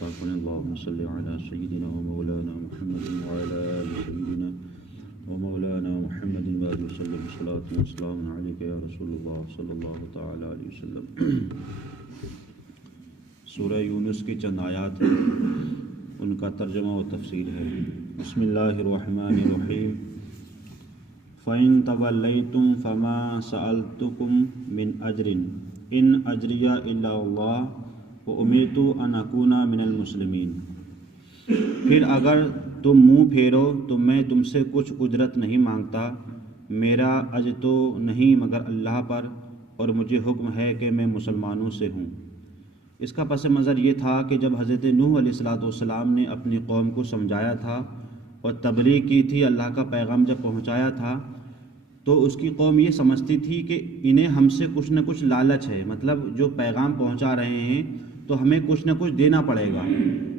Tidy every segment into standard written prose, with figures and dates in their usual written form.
پاک پڑھیں اللہم صلی علی سیدنا و مولانا محمد وعلی آل سیدنا و مولانا محمد وآلہ وسلم صلاۃ و سلام علیک یا رسول اللہ صلی اللہ تعالی علیہ وسلم۔ سورہ یونس کی چند آیات ہیں، ان کا ترجمہ و تفسیر ہے۔ بسم اللہ الرحمن الرحیم۔ فَإِن تَوَلَّيْتُمْ فَمَا سَأَلْتُكُم مِّنْ أَجْرٍ إِنْ أَجْرِيَ إِلَّا اللَّهُ وَأُمِرْتُ أَنْ أَكُونَ مِنَ الْمُسْلِمِينَ۔ پھر اگر تم منہ پھیرو تو میں تم سے کچھ اجرت نہیں مانگتا، میرا اجر تو نہیں مگر اللہ پر، اور مجھے حکم ہے کہ میں مسلمانوں سے ہوں۔ اس کا پس منظر یہ تھا کہ جب حضرت نوح علیہ السلام نے اپنی قوم کو سمجھایا تھا اور تبلیغ کی تھی، اللہ کا پیغام جب پہنچایا تھا تو اس کی قوم یہ سمجھتی تھی کہ انہیں ہم سے کچھ نہ کچھ لالچ ہے، مطلب جو پیغام پہنچا رہے ہیں تو ہمیں کچھ نہ کچھ دینا پڑے گا۔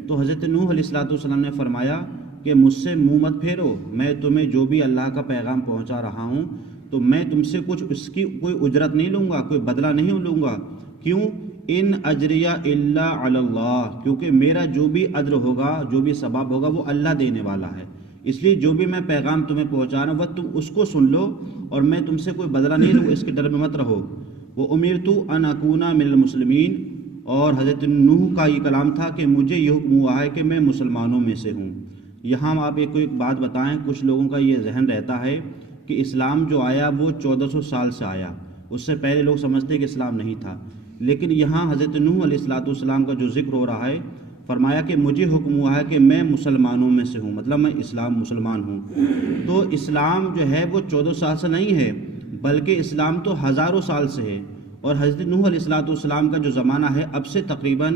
تو حضرت نوح علیہ السلام نے فرمایا کہ مجھ سے منہ مت پھیرو، میں تمہیں جو بھی اللہ کا پیغام پہنچا رہا ہوں تو میں تم سے کچھ اس کی کوئی اجرت نہیں لوں گا، کوئی بدلہ نہیں لوں گا۔ کیوں؟ ان اجریہ الا علی اللہ، کیونکہ میرا جو بھی اجر ہوگا، جو بھی ثواب ہوگا وہ اللہ دینے والا ہے۔ اس لیے جو بھی میں پیغام تمہیں پہنچا رہا ہوں وہ تم اس کو سن لو، اور میں تم سے کوئی بدلہ نہیں لوں، اس کے ڈر میں مت رہو۔ وَأُمِرْتُ أَنْ أَكُونَ مِنَ الْمُسْلِمِينَ، اور حضرت نوح کا یہ کلام تھا کہ مجھے یہ حکم ہوا ہے کہ میں مسلمانوں میں سے ہوں۔ یہاں آپ ایک بات بتائیں، کچھ لوگوں کا یہ ذہن رہتا ہے کہ اسلام جو آیا وہ 1400 سال سے آیا، اس سے پہلے لوگ سمجھتے کہ اسلام نہیں تھا، لیکن یہاں حضرت نوح علیہ السلام کا جو ذکر ہو رہا ہے، فرمایا کہ مجھے حکم ہوا ہے کہ میں مسلمانوں میں سے ہوں، مطلب میں مسلمان ہوں۔ تو اسلام جو ہے وہ 1400 سال سے نہیں ہے، بلکہ اسلام تو ہزاروں سال سے ہے، اور حضرت نوح علیہ السلام کا جو زمانہ ہے اب سے تقریباً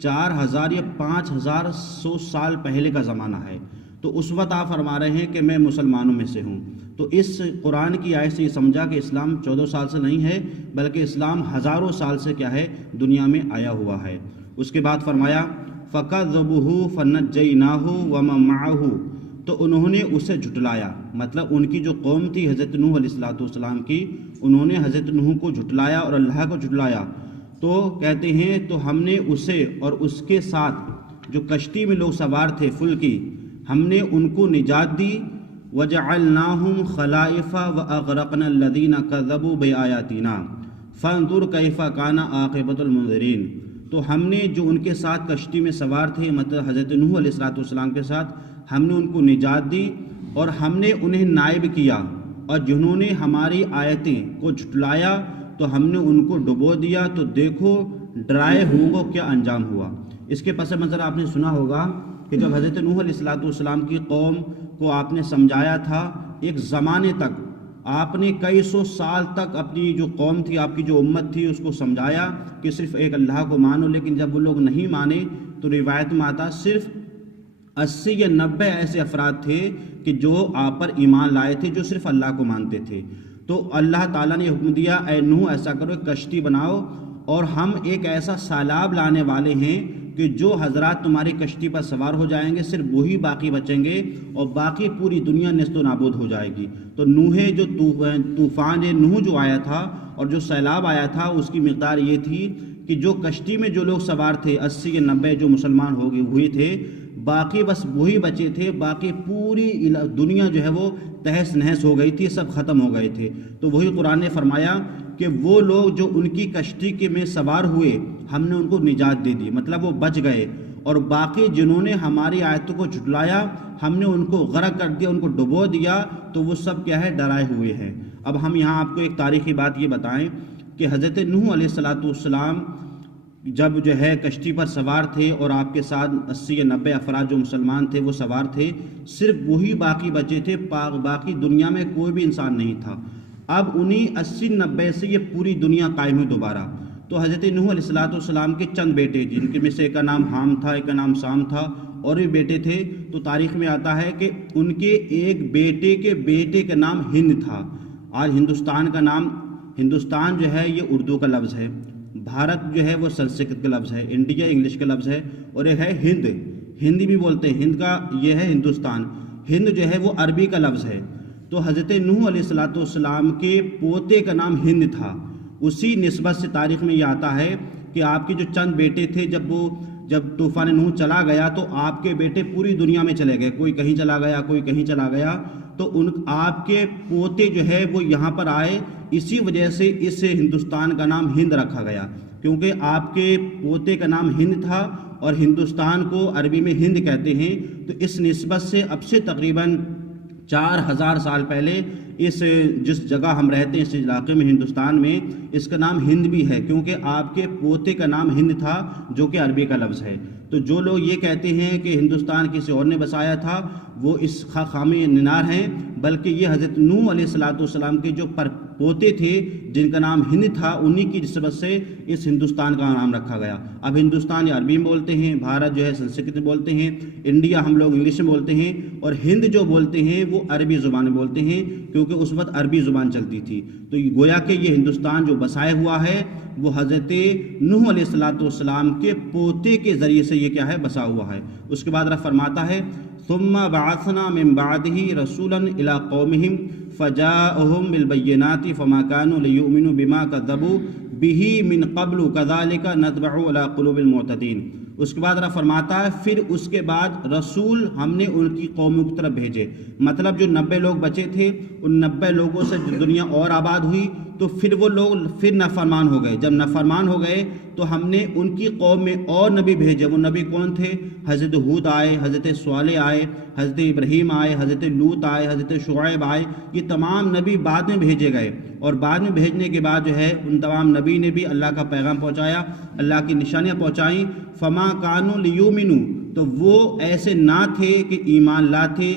4000 یا 5100 سال پہلے کا زمانہ ہے۔ تو اس وقت آپ فرما رہے ہیں کہ میں مسلمانوں میں سے ہوں، تو اس قرآن کی آیت سے یہ سمجھا کہ اسلام 1400 سال سے نہیں ہے، بلکہ اسلام ہزاروں سال سے کیا ہے، دنیا میں آیا ہوا ہے۔ اس کے بعد فرمایا فَكَذَّبُوهُ فَنَجَّيْنَاهُ وَمَن مَّعَهُ، تو انہوں نے اسے جھٹلایا، مطلب ان کی جو قوم تھی حضرت نوح علیہ السلام کی، انہوں نے حضرت نوح کو جھٹلایا اور اللہ کو جھٹلایا۔ تو کہتے ہیں تو ہم نے اسے اور اس کے ساتھ جو کشتی میں لوگ سوار تھے، فلک کی، ہم نے ان کو نجات دی۔ وَجَعَلْنَاهُمْ خَلَائِفَ وَأَغْرَقْنَا الَّذِينَ كَذَّبُوا بِآيَاتِنَا فَانظُرْ كَيْفَ كَانَ عَاقِبَةُ الْمُنذِرِينَ۔ تو ہم نے جو ان کے ساتھ کشتی میں سوار تھے، مطلب حضرت نوح علیہ السلام کے ساتھ، ہم نے ان کو نجات دی اور ہم نے انہیں نائب کیا، اور جنہوں نے ہماری آیتیں کو جھٹلایا تو ہم نے ان کو ڈبو دیا، تو دیکھو ڈرائے ہوگا کیا انجام ہوا۔ اس کے پس منظر آپ نے سنا ہوگا کہ جب حضرت نوح علیہ السلام کی قوم کو آپ نے سمجھایا تھا، ایک زمانے تک آپ نے کئی سو سال تک اپنی جو قوم تھی، آپ کی جو امت تھی، اس کو سمجھایا کہ صرف ایک اللہ کو مانو، لیکن جب وہ لوگ نہیں مانے تو روایت میں آتا صرف 80 یا 90 ایسے افراد تھے کہ جو آپ پر ایمان لائے تھے، جو صرف اللہ کو مانتے تھے۔ تو اللہ تعالیٰ نے حکم دیا، اے نوح ایسا کرو، ایک کشتی بناؤ، اور ہم ایک ایسا سیلاب لانے والے ہیں کہ جو حضرات تمہاری کشتی پر سوار ہو جائیں گے صرف وہی باقی بچیں گے، اور باقی پوری دنیا نیست و نابود ہو جائے گی۔ تو جو طوفان نوح جو آیا تھا اور جو سیلاب آیا تھا، اس کی مقدار یہ تھی کہ جو کشتی میں جو لوگ سوار تھے 80 یا 90 جو مسلمان ہوئے تھے، باقی بس وہی بچے تھے، باقی پوری دنیا جو ہے وہ تہس نہس ہو گئی تھی، سب ختم ہو گئے تھے۔ تو وہی قرآن نے فرمایا کہ وہ لوگ جو ان کی کشتی کے میں سوار ہوئے، ہم نے ان کو نجات دے دی، مطلب وہ بچ گئے، اور باقی جنہوں نے ہماری آیتوں کو جھٹلایا، ہم نے ان کو غرق کر دیا، ان کو ڈبو دیا، تو وہ سب کیا ہے، ڈرائے ہوئے ہیں۔ اب ہم یہاں آپ کو ایک تاریخی بات یہ بتائیں کہ حضرت نوح علیہ السلام جب جو ہے کشتی پر سوار تھے اور آپ کے ساتھ 80 یا 90 افراد جو مسلمان تھے وہ سوار تھے، صرف وہی باقی بچے تھے، باقی دنیا میں کوئی بھی انسان نہیں تھا۔ اب انہی 80-90 سے یہ پوری دنیا قائم ہوئی دوبارہ۔ تو حضرت نوح علیہ السلام کے چند بیٹے، جن کے میں سے ایک کا نام حام تھا، ایک کا نام سام تھا، اور بھی بیٹے تھے، تو تاریخ میں آتا ہے کہ ان کے ایک بیٹے کے بیٹے کا نام ہند تھا۔ آج ہندوستان کا نام، ہندوستان جو ہے یہ اردو کا لفظ ہے، بھارت جو ہے وہ سنسکرت کا لفظ ہے، انڈیا انگلش کا لفظ ہے، اور ایک ہے ہند، ہندی بھی بولتے ہیں، ہند کا یہ ہے ہندوستان، ہند جو ہے وہ عربی کا لفظ ہے۔ تو حضرت نوح علیہ السلام کے پوتے کا نام ہند تھا۔ اسی نسبت سے تاریخ میں یہ آتا ہے کہ آپ کے جو چند بیٹے تھے، جب وہ جب طوفان نوح چلا گیا تو آپ کے بیٹے پوری دنیا میں چلے گئے، کوئی کہیں چلا گیا، کوئی کہیں چلا گیا، تو آپ کے پوتے جو ہے وہ یہاں پر آئے، اسی وجہ سے اس ہندوستان کا نام ہند رکھا گیا، کیونکہ آپ کے پوتے کا نام ہند تھا اور ہندوستان کو عربی میں ہند کہتے ہیں، تو اس نسبت سے اب سے تقریباً 4000 سال پہلے جس جگہ ہم رہتے ہیں اس علاقے میں ہندوستان میں، اس کا نام ہند بھی ہے، کیونکہ آپ کے پوتے کا نام ہند تھا جو کہ عربی کا لفظ ہے۔ تو جو لوگ یہ کہتے ہیں کہ ہندوستان کسی اور نے بسایا تھا وہ اس خامی ننار ہیں، بلکہ یہ حضرت نوح علیہ السلام کے جو پوتے تھے جن کا نام ہند تھا، انہی کی نسبت سے اس ہندوستان کا نام رکھا گیا۔ اب ہندوستان عربی میں بولتے ہیں، بھارت جو ہے سنسکرت میں بولتے ہیں، انڈیا ہم لوگ انگلش میں بولتے ہیں، اور ہند جو بولتے ہیں وہ عربی زبان میں بولتے ہیں، کیونکہ اس وقت عربی زبان چلتی تھی۔ تو گویا کہ یہ ہندوستان جو بسایا ہوا ہے وہ حضرت نوح علیہ السلام کے پوتے کے ذریعے سے یہ کیا ہے بسا ہوا ہے۔ اس کے بعد رب فرماتا ہے ثم بعثنا من بعده رسولا الى قومهم فجاءهم بالبينات فما كانوا ليؤمنوا بما كذبوا به من قبل كذلك نطبع على قلوب المعتدين۔ اس کے بعد رب فرماتا ہے پھر اس کے بعد رسول ہم نے ان کی قوموں کی طرف بھیجے، مطلب جو 90 لوگ بچے تھے ان 90 لوگوں سے دنیا اور آباد ہوئی، تو پھر وہ لوگ پھر نافرمان ہو گئے۔ جب نافرمان ہو گئے تو ہم نے ان کی قوم میں اور نبی بھیجے۔ وہ نبی کون تھے؟ حضرت ہود آئے، حضرت صالح آئے، حضرت ابراہیم آئے، حضرت لوط آئے، حضرت شعیب آئے، یہ تمام نبی بعد میں بھیجے گئے، اور بعد میں بھیجنے کے بعد جو ہے ان تمام نبی نے بھی اللہ کا پیغام پہنچایا، اللہ کی نشانیاں پہنچائیں۔ فما کانوا لیؤمنوا، تو وہ ایسے نہ تھے کہ ایمان لاتے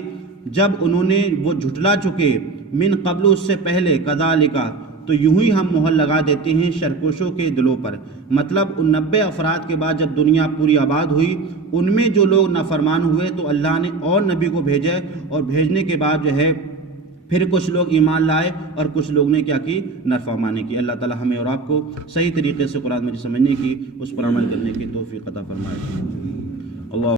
جب انہوں نے وہ جھٹلا چکے، من قبل اس سے پہلے، کذالک، تو یوں ہی ہم مہر لگا دیتے ہیں شرکشوں کے دلوں پر۔ مطلب ان 90 افراد کے بعد جب دنیا پوری آباد ہوئی ان میں جو لوگ نافرمان ہوئے تو اللہ نے اور نبی کو بھیجے، اور بھیجنے کے بعد جو ہے پھر کچھ لوگ ایمان لائے اور کچھ لوگ نے کیا کی؟ نافرمانی کی۔ اللہ تعالی ہمیں اور آپ کو صحیح طریقے سے قرآن مجید سمجھنے کی، اس پر عمل کرنے کی توفیق عطا فرمائے۔ اللہ